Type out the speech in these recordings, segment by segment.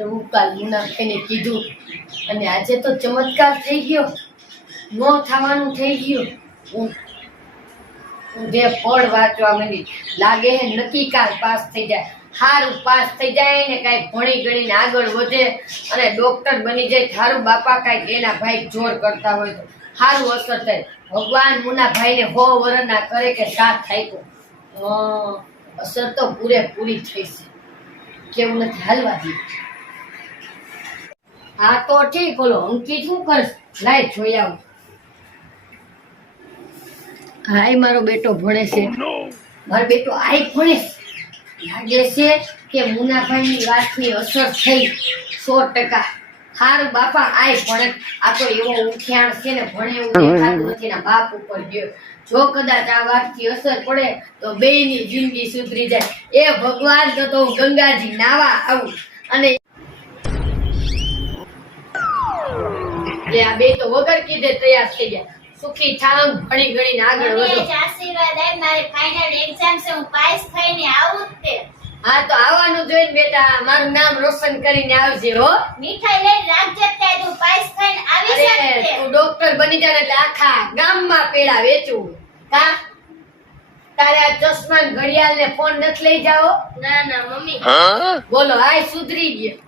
એવું કાલ મુનાફાઈને કીધું. અને આજે તો ચમત્કાર થઈ ગયો. નો થવાનું થઈ ગયું. હું જે ફળ વાંચવા મળી લાગે હે નક્કી કાલ પાસ થઈ જાય. સારું પાસ થઈ જાય ને કાંઈ ભણી ગણીને આગળ વધે. અને ડોક્ટર બની જાય. સારું બાપા કાંઈક એના ભાઈ જોર કરતા હોય તો. સારું અસર થાય. ભગવાન મુના ભાઈને હો વરના કરે કે સાથ થાય તો અસર તો પૂરેપૂરી થઈ છે. કેવું નથી હાલવા દે. હા તો ઠીક ઓલો અંકિત શું કરશ? લાય જોઈ આવું. હાય મારો બેટો ભણે છે. મારો બેટો આય ભણે લાગે છે કે મુનાભાઈની વાતની અસર થઈ સો ટકા. હારું બાપા આય ભણે. આ તો એવો ઉઠ્યાણ છે ને ભણે એવું દેખાતું નથી. ને બાપ ઉપર ગયો. જો કદાચ આ વાતથી અસર પડે તો બેયની જિંદગી સુધરી જાય. એ ભગવાન તો તો હું ગંગાજી નાવા આવું. અને એ આ બે તો વગર કીધે તૈયાર થઈ ગયા. સુખી થામ ઘણી ગણીને આગળ વધો. આશીર્વાદ આપ મારી ફાઇનલ એક્ઝામ છે હું પાસ થઈને આવું જ તે. હા તો આવવાનું જોઈને બેટા મારું નામ રોશન કરીને આવજે હો. મીઠાઈ લઈને રાખજે તે તું પાસ થઈને આવી અરે તું. ડોક્ટર બની જાય એટલે આખા ગામમાં પેડા વેચું. કા? તારે આ ચશ્મા ઘડિયાળ ને ફોન નથી લઈ જાઓ? ના ના મમ્મી. બોલો હાય સુધરી ગયો.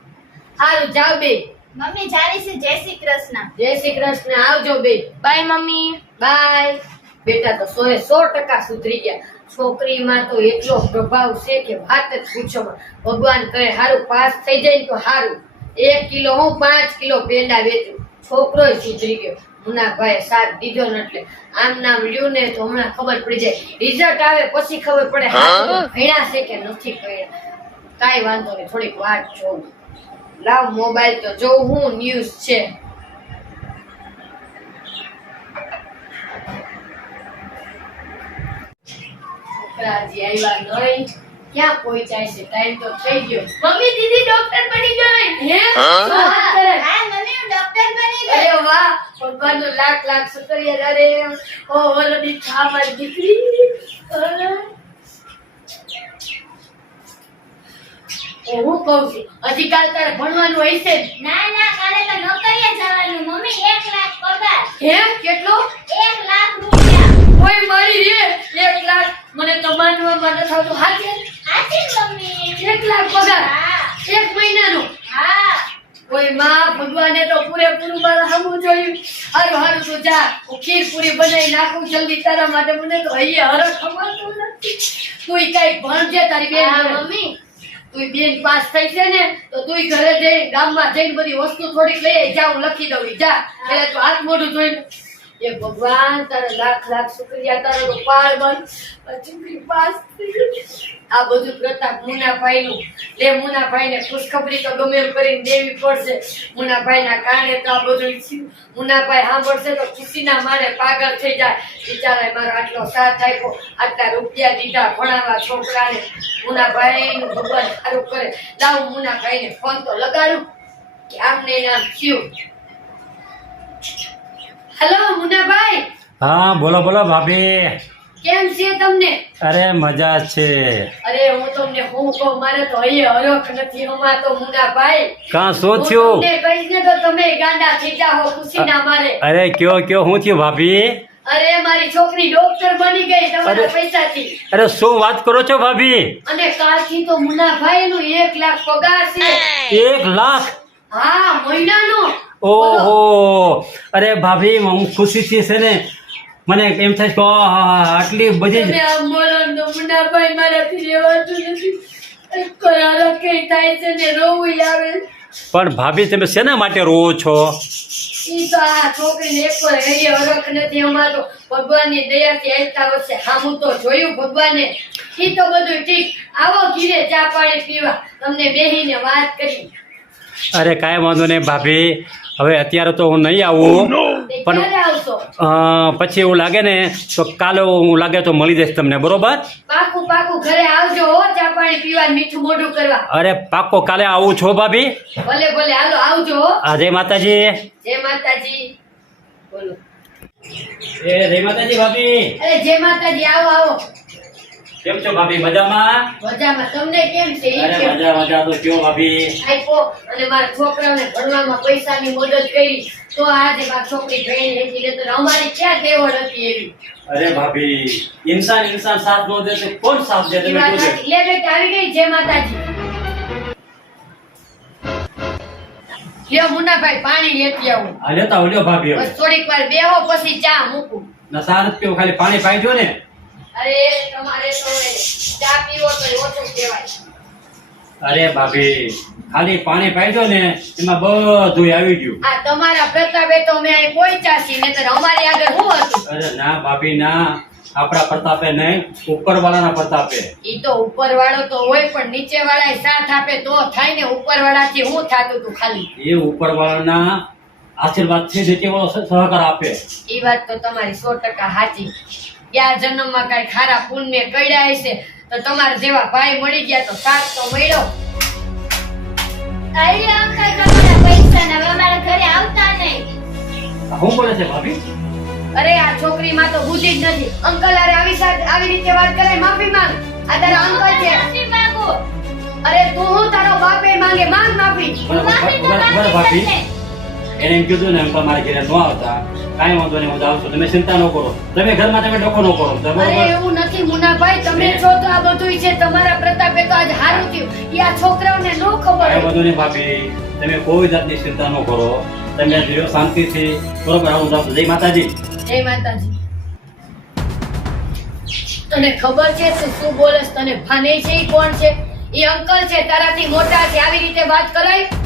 સારું જાવ બે. મમ્મી છે જય શ્રી કૃષ્ણ. જય શ્રી કૃષ્ણ આવજો બે બાય મમ્મી. બાય બેટા તો સો સો ટકા સુધરી ગયા. છોકરીમાં તો એટલો પ્રભાવ છે કે વાત જ પૂછો ભગવાન કરે હારું પાસ થઈ જાય તો હારું. એક કિલો હું પાંચ કિલો પેંડા વેચું. છોકરો સુધરી ગયો. મુનાભાઈ સાથ દીધો ને એટલે. આમ નામ લ્યું ને તો હમણાં ખબર પડી જાય. રિઝલ્ટ આવે પછી ખબર પડે. હા? ભણ્યા છે કે નથી ભણ્યા કાંઈ વાંધો નહીં થોડીક વાત જોઉં. લાવ મોબાઈલ તો જો હું ન્યૂઝ છે. છોકરાજી આવ્યા નહીં. ક્યાં પહોંચાય છે? ટાઈમ તો થઈ ગયો. મમ્મી દીદી ડોક્ટર બની ગઈ હે? વાત કરે? હા મમ્મી હું ડોક્ટર બની ગઈ. અરે વાહ ભગવાનનો લાખ લાખ શુક્રિયા અરે ઓ વરદી થા દીકરી અરે. એ હું કહું છું હજી કાલ તારે ભણવાનું હશે. ના ના કાલે તો નોકરીએ જવાનું. મમ્મી એક લાખ પગાર. હે કેટલો? એક લાખ રૂપિયા. ઓય મારી રે એક લાખ. મને તો માનવામાં નથી આવતું હાચે? સાચી મમ્મી. એક લાખ પગાર. હા. એક મહિનાનો? હા. ઓયમાં ભગવાને તો પૂરેપૂરું મારા હમું જોયું. હારું હારું તું જા. હું ખીર પૂરી બનાવી નાખું જલ્દી. તારા માટે મને તો અહીંયા હરખ ખબર નથી. તું કઈ ભણજે તારી બેન મમ્મી. તું બેન પાસ થઈ છે ને, તો તું ઘરે જઈ ગામમાં જઈને બધી વસ્તુ થોડીક લઈ. જા, હું લખી દઉં જા એટલે તું હાથ મોઢું જોઈને એ ભગવાન તારે લાખ લાખ શુક્રિયા, તારો તો પાર બન. પછી પાસ આ બધું પ્રતાપ મુનાભાઈનું. લે, મુનાભાઈને ખુશખબરી તો ગમે એમ કરીને દેવી પડશે. મુનાભાઈના કારણે તો આ બધું થયું. મુનાભાઈ સાંભળશે તો ખુશીના મારે પાગલ થઈ જાય. બિચારાએ મારો આટલો સાથ આપ્યો. આટલા રૂપિયા દીધા ભણાવવા છોકરાને. મુનાભાઈનું ભગવાન સારું કરે. લાવ મુનાભાઈને ફોન તો લગાડું. કે આમને નામ થયું? હેલો મુનાભાઈ. હા બોલો બોલો ભાભી. કેમ છે તમને? અરે મજા છે. અરે હું તમને હું કહું મારે તો અહીં હરખ નથી અમાર તો મુનાભાઈ. કાં શું થયું? તમને કહીશ ને તો તમે ગાંડા થઈ જાઓ ખુશીના મારે. અરે કયો કયો હું થયું ભાભી? અરે મારી છોકરી ડોક્ટર બની ગઈ તમારા. પૈસાથી. અરે શું વાત કરો છો ભાભી? અને કાલથી તો મુનાભાઈ નું એક લાખ પગાર છે. એક લાખ? હા મહિનાનો. ઓહો. અરે ભાભી હું ખુશીથી છે ને મને એમ થાય કે આટલી બધી પણ ભાભી તમે શેના માટે રોવો છો? ઈ તો આ છોકરીને એક વાર હૈયે નથી અમારો. ભગવાનની દયાથી આવતા વર્ષે હામું તો જોયું ભગવાને. ઈ તો બધું ઠીક. આવો ઘીરે ચા પાણી પીવા. તમને બેહીને વાત કરી. અરે કાંઈ વાંધો નહીં ભાભી. હવે અત્યારે તો હું નહીં આવું. પણ- ક્યારે આવશો? અ, પછી એવું લાગે ને તો કાલે હું લાગે તો મળી જઈશ તમને બરોબર? પાકું પાકું ઘરે આવજો હો ચા પાણી પીવા મીઠું મોઢું કરવા. અરે પાકો કાલે આવું છો ભાભી? ભલે ભલે હાલો આવજો હો. આ જય માતાજી. જય માતાજી. બોલો. જય માતાજી ભાભી. જય માતાજી આવો આવો. કેમ છો ભાભી? મજામાં? મજામાં. તમને કેમ છે? અરે મજા મજા. તો કયો ભાભી? આઈપો અને મારા છોકરાઓને ભણવામાં પૈસાની મદદ કરી. તો આજે મારા છોકરી ભણી લેતી લે તો અમારી ક્યાં તેવડ હતી એવી? અરે ભાભી ઇન્સાન ઇન્સાન સાથ નો દે તો કોણ સાથ દે? તમે કયો લે બેટા આવી ગઈ જય માતાજી. લ્યો મુન્નાભાઈ પાણી લેતી આવું. આ લેતા આવો. લ્યો ભાભી બસ થોડીક વાર બેહો પછી ચા મૂકું. ના સારું જ ખાલી પાણી પાઈજો ને. અરે તમારે તો ચા પીવો તો ઓછું કહેવાય. અરે ભાભી ખાલી પાણી પાડ્યો ને એમાં બધું આવી ગયું. આ તમારા પ્રતાપે તો અમે અહીં ચાસી નહીંતર અમારી આગળ શું હતું? અરે ના ભાભી ના. આપણા પ્રતાપે નહીં ઉપર વાળાના પ્રતાપે. ઈ તો ઉપર વાળો તો હોય પણ નીચે વાળા સાથ આપે તો થાય ને ઉપર વાળાથી હું થાતું તું ખાલી. એ ઉપર વાળાના આશીર્વાદ છે નીચે વાળો સહકાર આપે. ઈ વાત તો તમારી સો ટકા સાચી. ગયા જન્મમાં કઈ ખારા પુણ્ય કર્યા હશે? તો તમારા જેવા ભાઈ મળી ગયા તો સાથ તો મળ્યો. અરે અંકલ તમારા પૈસા ને અમારા ઘરે આવતા નહીં. આ બોલે છે ભાભી? અરે આ છોકરીમાં તો બુદ્ધિ જ નથી. અંકલ અરે આવી સાથે આવી રીતે વાત કરે માફી માંગ. આ તારા અંકલ છે. માફી માંગુ. અરે તું હું તારો બાપે માંગે માંગ માફી. માફી તો માંગી ભાભી જ છે. એને એમ કીધું ને અંકલ મારા ઘરે ન આવતા. કાંઈ વાંધો નહીં હું જાઉં છું. તમે ચિંતા ન કરો. તમે ઘરમાં તમે ડોકો ન કરો. અરે એવું નથી મુનાભાઈ તમે છો તો આ બધું છે. તમારા પ્રતાપે તો આજ હારું થયું. ઈ આ છોકરાઓને નો ખબર કાંઈ વાંધો નહીં ભાભી. તમે કોઈ જાતની ચિંતા ન કરો. તમે જીવો શાંતિથી. બરોબર આવું જાઉં જય માતાજી. જય માતાજી. તને ખબર છે તું શું બોલસ તને ભાને છે કોણ છે? એ અંકલ છે તારાથી મોટા છે. આવી રીતે વાત કરાય?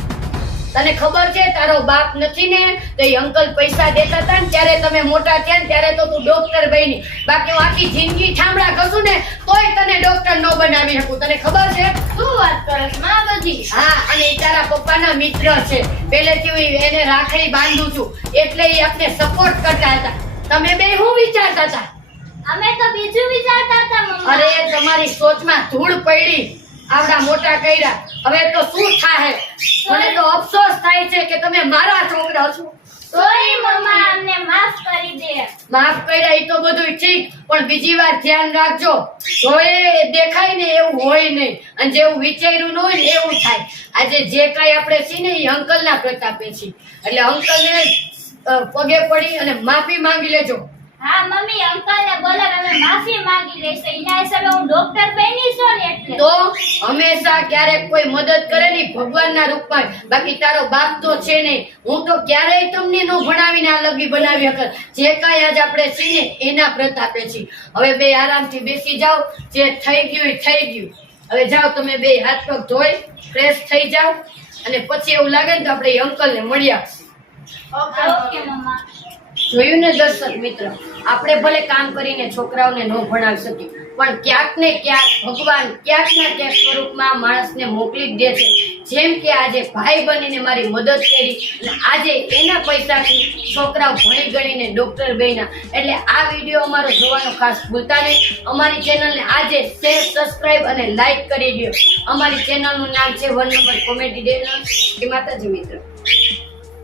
તને ખબર છે તારો બાપ નથી ને? તો એ અંકલ પૈસા દેતા હતા ને ત્યારે તમે મોટા થયા ને ત્યારે તો તું ડોક્ટર બની. બાકી હું આખી જિંદગી ઠામડા કરશું ને તોય તને ડોક્ટર ન બનાવી શકું. તને ખબર છે? શું વાત કરો છો માં બધી? હા અને એ તારા પપ્પાના મિત્ર છે. પહેલેથી હું એને રાખડી બાંધું છું. એટલે એ આપને સપોર્ટ કરતા હતા. તમે બે શું વિચારતા હતા? અમે તો બીજું વિચારતા હતા અરે તમારી સોચમાં ધૂળ પડી. આવડા મોટા કર્યા. હવે તો શું થાય મને તો અફસોસ થાય છે કે તમે મારા છોકરા છો. સોરી મમ્મા અમને માફ કરી દે. માફ કર્યા એ તો બધું ઠીક પણ બીજી વાર ધ્યાન રાખજો. જો એ દેખાય ને એવું હોય નહીં. અને જેવું વિચાર્યું ન હોય ને એવું થાય. આજે જે કાંઈ આપણે છીએ ને એ અંકલના પ્રતાપે છીએ. એટલે અંકલને પગે પડી અને માફી માંગી લેજો. હા મમ્મી અંકલ ને બોલાવ અમે માફી માંગી લઈશું. એના હિસાબે હું ડોક્ટર બની છું ને એટલે. તો હંમેશા ક્યારેક કોઈ મદદ કરે ને ભગવાનના રૂપમાં. બાકી તારો બાપ તો છે નહીં. હું તો ક્યારેય તમને નો ભણાવીને આ લગી બનાવી હકત જે કાંઈ આજ આપણે છીએ એના પ્રતાપે છીએ. હવે બે આરામથી બેસી જાઓ. જે થઈ ગયું એ થઈ ગયું. હવે જાઓ તમે બે હાથ પગ ધોઈ ફ્રેશ થઈ જાઓ. અને પછી એવું લાગે ને તો આપણે અંકલને મળી આપશું ઓકે ઓકે મમ્મા. જોયું ને દર્શક મિત્ર? આપણે ભલે કામ કરીને છોકરાઓને ન ભણાવી શકીએ, પણ ક્યાંક ને ક્યાંક ભગવાન ક્યાંક ના ક્યાંક સ્વરૂપમાં માણસને મોકલી દે છે. જેમ કે આજે ભાઈ બનીને મારી મદદ કરી અને આજે એના પૈસાથી છોકરાઓ ભણી ગણીને ડૉક્ટર બન્યા. એટલે આ વીડિયો અમારો જોવાનો ખાસ ભૂલતા નહીં. અમારી ચેનલને આજે શેર સબસ્ક્રાઇબ અને લાઈક કરી દો અમારી ચેનલનું નામ છે વન નંબર કોમેડી ડે માતાજી મિત્ર.